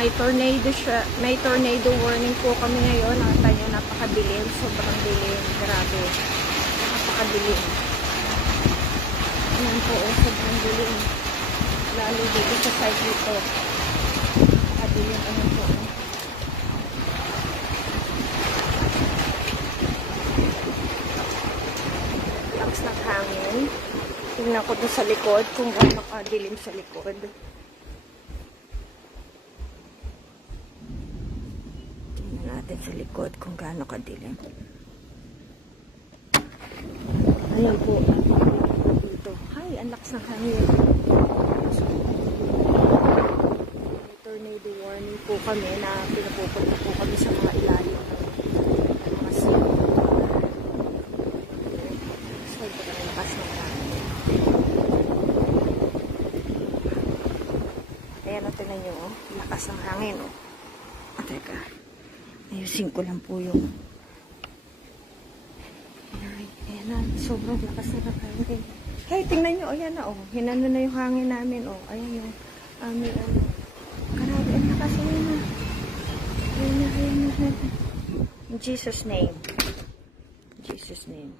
May tornado warning po kami ngayon. Nakita nyo, napakadilim. Sobrang dilim. Grabe. Napakadilim. Ayan po, sobrang dilim. Lalo dito sa side dito. Napakadilim. Ayan po. Lakas ng hangin. Tingnan ko doon sa likod kung gaano kadilim sa likod. Natin sa likod kung gaano kadilim. Ayan po. Dito. Ay, ang lakas ng hangin. May tornado warning po kami na pinapupunta po kami sa mga ilalim ng mga sea. Sobrang lakas ng hangin. Ayan, natin na nyo. Lakas ng hangin. Teka. Ayusin ko lang po yung ayan na, sobrang lakas na hangin. Hey, tingnan nyo, ayan na, oh. Hinano na yung hangin namin, oh. Ayan yung amin, grabe, ang lakas na. Ayan na. In Jesus' name. In Jesus' name.